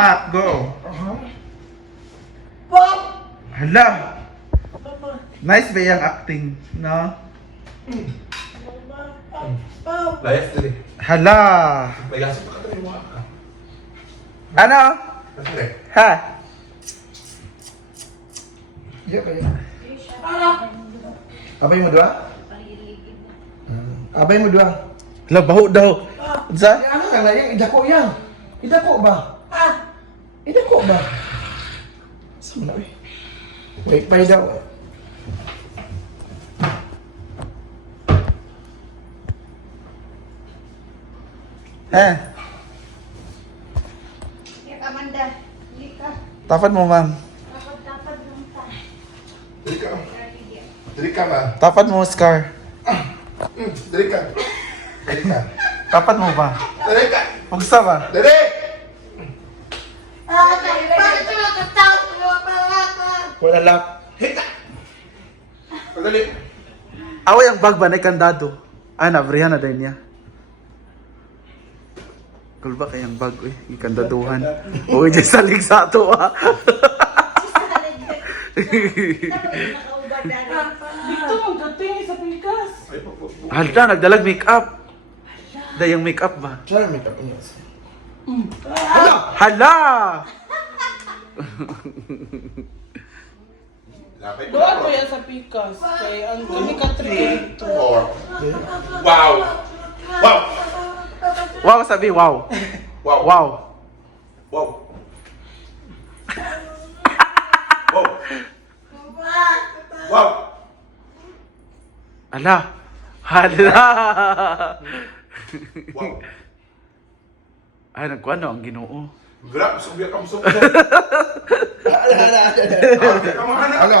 Pat, go. Pop! Hala. Nice ba yung acting, no? Pop! Layas dali. Hala. May lasok pa ka tayo mga ka. Ano? Kasi Ha? Iya kayo. Abay mo dua? Abay mo dua? Hala, baho daw. Sa? Ano ka na yung idako yan? Idako ba? Idako ba? Saan mo na eh? Wait pa daw. Ha? Amanda, lika. Tapat mo, ma'am. Tapad lang ta. dali ka. Dali ka ba? Tapat mo, Scar. Dali ka. Dali ka. Tapat mo ba? Dali ka. Pagsa ba? Dali! Bakit mo katawag mo pa? Wala lang. Hita! Dali. Away ang bag ba na kandado? Ah, nabrihan na din niya. Kulba kayang bag, uy. Ikandaduhan. Uy, dyan salig sa ato, ah. Dito, dating sa pikas. Ay, po. Halda, nagdalag make-up. Dayang make-up ba? Saan may tapon niya? Hala! Lapay mo Doon na ko yan sa pikas. Kay Anthony Catherine dito. Four. Wow! Wow! Wow, sabi, wow. Wow! Wow. Wow! Wow! Wow! Ala. Hala. Wow! Ay, nagkuhan ang ginoo. Grab, subya ka mo sa Ala. Kamu anak Ano?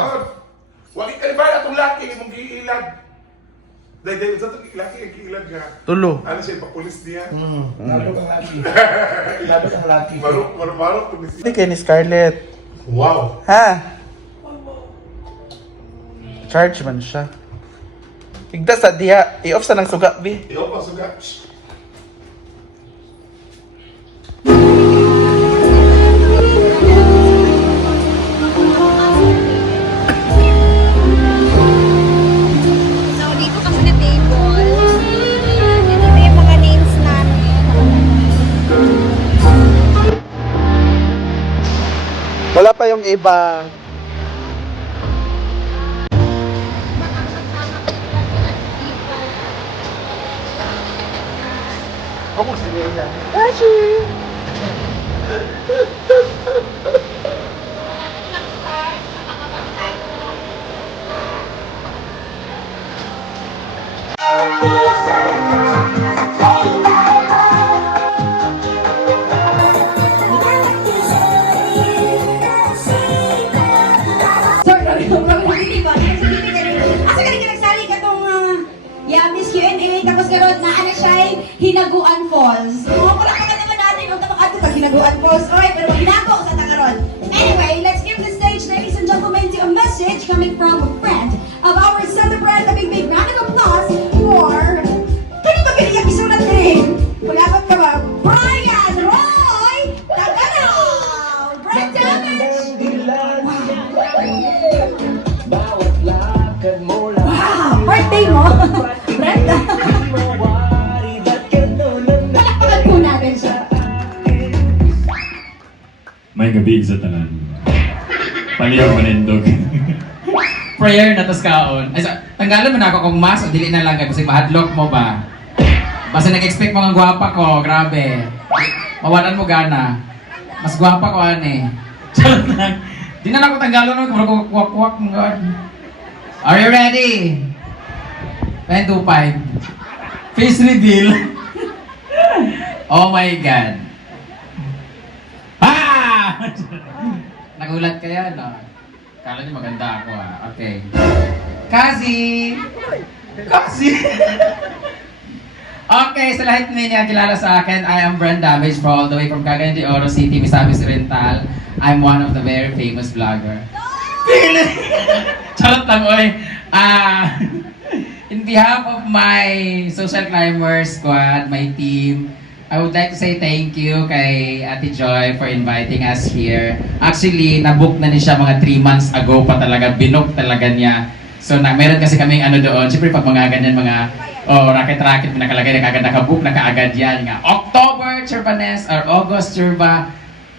Wagi ka ba atong laki mong giilag? Dahil sa itong laki ang giilag nga. Tulo. Ano siya, papulis niya? Lalo kang laki. Lalo kang laki. Marok, pulis Hindi kayo ni Scarlett. Wow! Ha? Charge man siya. Higda sa diha. I-off sa nang suga, bi. Iyo pa suga. So, dito kami na table. Ito yung mga names namin. Wala pa yung iba. Ako si Leia. Sorry, hindi ba? Asa ka rin nagsali ka tong Miss Q&A, tapos karoon na ano siya ay Hinaguan Falls. Oo, wala pa ka naman natin kung tapos ato pag Hinaguan Falls. Oy, pero hinago sa takaroon. Anyway, let's give the stage, ladies and gentlemen, to a message coming from a friend of our celebrant. A big round of applause for... Kani ba kaniyak isulat rin? Wala ka ba? Brian Roy Taganaw! Brian Damage! Wow! Birthday mo! Brenda! Palakpakan po natin siya. May gabi sa tanan. Paliyaw manindog. Prayer na tas kaon. Ay, tanggalan mo na ako kung mas o dili na lang kasi mahadlok mo ba? Basta nag-expect mga gwapa ko, grabe. Mawalan mo gana. Mas gwapa ko ane. Charot lang. Di na lang ako tanggalan mo, kung kwak-kwak mo God. Are you ready? 10-5. Face reveal. Oh my God. Ah! Nagulat kayo, no? Kala niyo maganda ako, ah. Okay. Kasi! Okay, sa lahat ninyo kilala sa akin, I am Brand Damage all the way from Cagayan de Oro City, Misamis Oriental. I'm one of the very famous vlogger. Charot lang, oy. In behalf of my social climber squad, my team, I would like to say thank you kay Ate Joy for inviting us here. Actually, nabook na niya siya mga 3 months ago pa talaga. Binook talaga niya. So, meron kasi kaming ano doon. Siyempre, pag mga ganyan, mga racket-racket, nakalagay na kagad nakabook na kaagad yan. Nga, October, Churbanes, or August, Churba.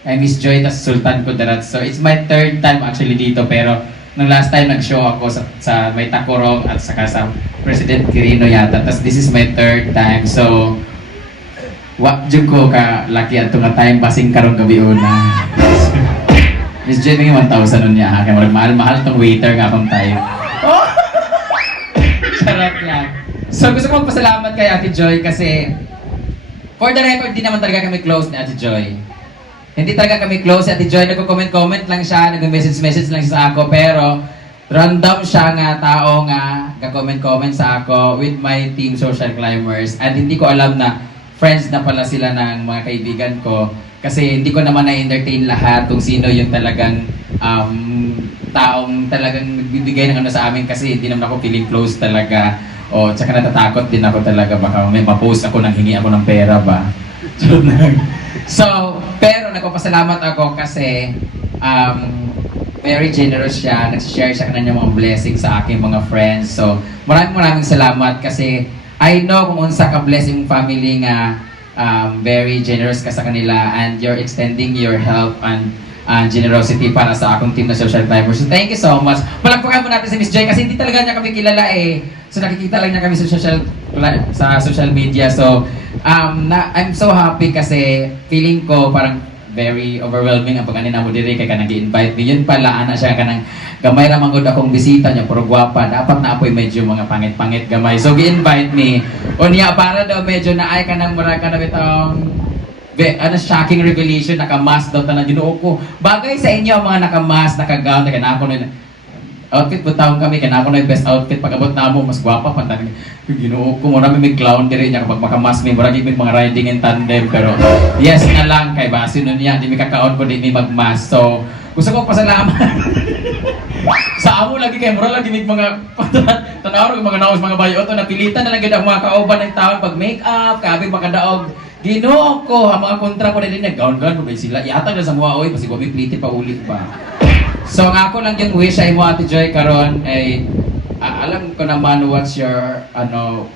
Kay Miss Joy, tas Sultan Kudarat. So, it's my 3rd time actually dito. Pero, nung last time, nag-show ako sa may Takurong at saka sa President Quirino yata. Tas, this is my 3rd time. So, wak jud ko ka laki ato nga time basing karong gabi una. Miss Joy may 1,000 nun niya ha. Kaya mahal tong waiter nga akong time. Charot lang. So gusto ko magpasalamat kay Ate Joy kasi for the record, di naman talaga kami close ni Ate Joy. Hindi talaga kami close. Si Ate Joy nagko-comment lang siya, nag-message lang siya sa ako, pero random siya nga tao nga ga-comment sa ako with my team Social Climbers. At hindi ko alam na friends na pala sila ng mga kaibigan ko kasi hindi ko naman na-entertain lahat kung sino yung talagang taong talagang nagbibigay ng ano sa amin kasi hindi naman ako feeling close talaga. O tsaka natatakot din ako talaga baka may ma-post ako nang hingi ako ng pera ba. So, pero nagpapasalamat ako kasi very generous siya, nag-share siya kanyang mga blessings sa aking mga friends. So, maraming salamat kasi I know kung unsa ka bless yung family nga very generous ka sa kanila and you're extending your help and generosity para sa akong team na Social Climbers. So thank you so much. Palagpakan mo natin si Miss Joy kasi hindi talaga niya kami kilala eh. So nakikita lang niya kami sa social media. So I'm so happy kasi feeling ko parang very overwhelming ang pag-anina mo diri kay ka nag-invite me. Yun pala ana siya kanang gamay ra man gud akong bisita niya puro gwapa. Dapat na apoy medyo mga pangit-pangit gamay. So gi-invite me. Unya para daw medyo naay ka nang mura ka na bitong shocking revelation, naka-mask daw tanan Ginoo ko. Bagay sa inyo ang mga naka-mask, naka-gown, naka-nako na outfit butawon kami, kanako na yung best outfit pag-abot na mo, mas gwapa pa talaga. Ginoo ko, marami may clown diri niya kapag maka-mask may marami may mga riding in tandem, pero yes na lang kay base nun niya, di may kakaon ko, di may mag-mask. So, gusto ko pasalamat. Sa amo lagi kay mura lagi may mga tanaw mga naos mga bayo to napilitan na lang gid ang mga kauban ng taon pag make-up, kabi makadaog. Ginoo ko, ang mga kontra ko na din, nag-gown-gown ko ba sila? Ihatag na sa mga oy, kasi kung may pliti pa ulit ba? So, nga ako lang yung wish ay mo, Ate Joy, karon ay, alam ko naman what's your, anong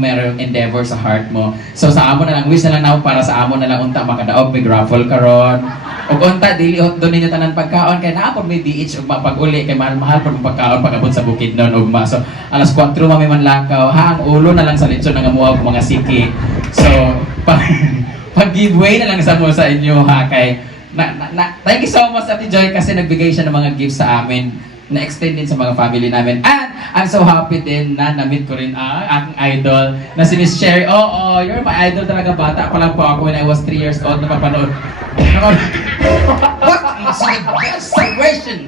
merong endeavor sa heart mo. So, sa amo na lang, wish na lang ako para sa amo na lang, unta makadaog, may raffle karon. O unta, dili, doon ninyo tanan pagkaon, kaya naapod may BH, o mapag-uli, kay mahal-mahal pag pagkaon, pag-abot sa bukid noon, ugma. So, alas 4 mami man lakaw, ha, ang ulo na lang sa lechon ng amuha mga siki. So, pag-giveaway na lang sa mo sa inyo ha kay thank you so much Ate Joy kasi nagbigay siya ng mga gifts sa amin na extend din sa mga family namin and I'm so happy din na na-meet ko rin aking idol na si Miss Sherry. You're my idol talaga, bata pa lang po ako when I was 3 years old napapanood. What is the best celebration?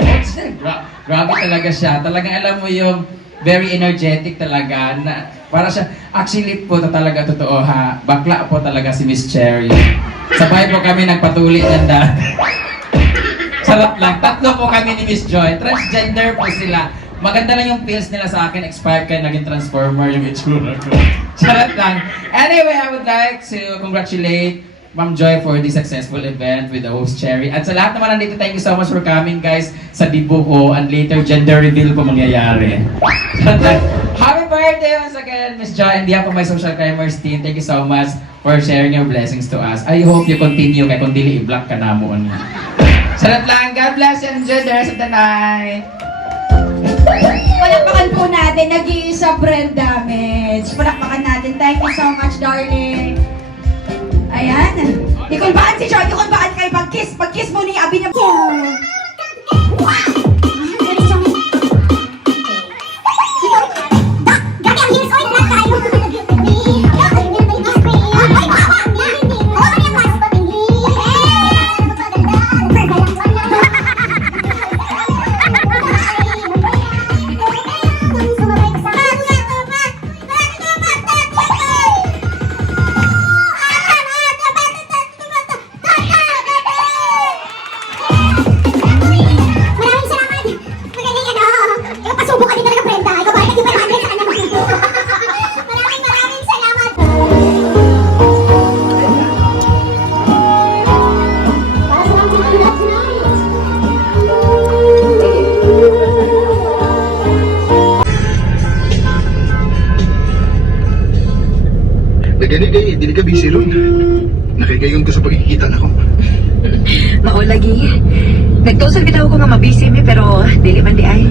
Grabe talaga siya, talagang alam mo yung very energetic talaga na para siya, actually po talaga totoo ha, bakla po talaga si Miss Cherry. Sabay po kami nagpatuli ng Sarap lang, 3 po kami ni Miss Joy, transgender po sila. Maganda lang yung pills nila sa akin, expired kaya naging transformer yung itsura ko. Charot lang. Anyway, I would like to congratulate Ma'am Joy for this successful event with the host Cherry. At sa lahat naman nandito, thank you so much for coming guys sa dibo ko and later gender reveal po mangyayari. Happy birthday once again, Miss Joy, and behalf of my Social Climbers team, thank you so much for sharing your blessings to us. I hope you continue kaya kung dili i-block ka na mo. Salat lang, God bless you and enjoy the rest of the night. Palakpakan po natin, nag-iisa brain damage. Palakpakan natin, thank you so much darling. Ayan. Di ko baan si Joy, di ko baan kay pag-kiss. Pag-kiss mo ni Abi niya. Kumusta na ko? Maulagi. Nagtusol bitaw ko nga mabisi mi pero dili man di ay.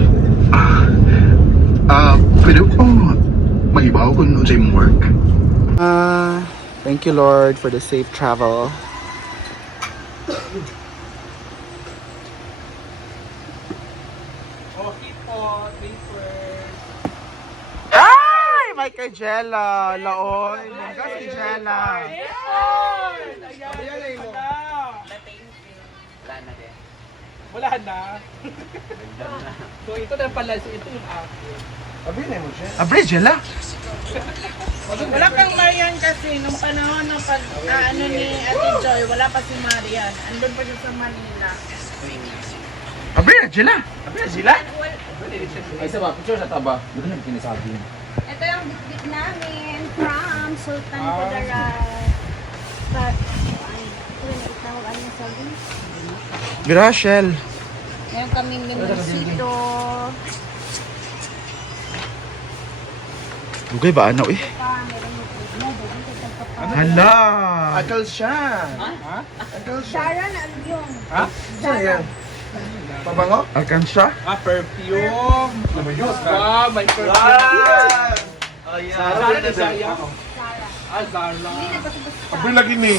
Pwede ko mahibaw kung ano sa'yo mong work. Thank you, Lord, for the safe travel. Okay po, papers. Ay! Michael Jella! Laoy! Manggas si Jella! Ayan! Ayan! Wala na. So ito na pala, so ito yung akin. Abi na mo siya. Abre, Jella! Wala kang Marian kasi nung panahon ng ano ni Ate Joy, wala pa si Marian. Andun pa siya sa Manila. Abre na, Jella! Abre na, Jella! Ay, sa ba? Picture sa taba. Doon na kinasabi. Ito yung bitbit namin from Sultan Kudarat. Ito yung itawag ano sabi. Graciel! Meron kaming limoncito. Bugay ba ano eh? Hala! Akal siya. Sharon Albion. Saan yan? Pabango? Alkansya? Perfume. Ah, may perfume. Zara na Zaya. Ah, Zara. Abre lagi ni.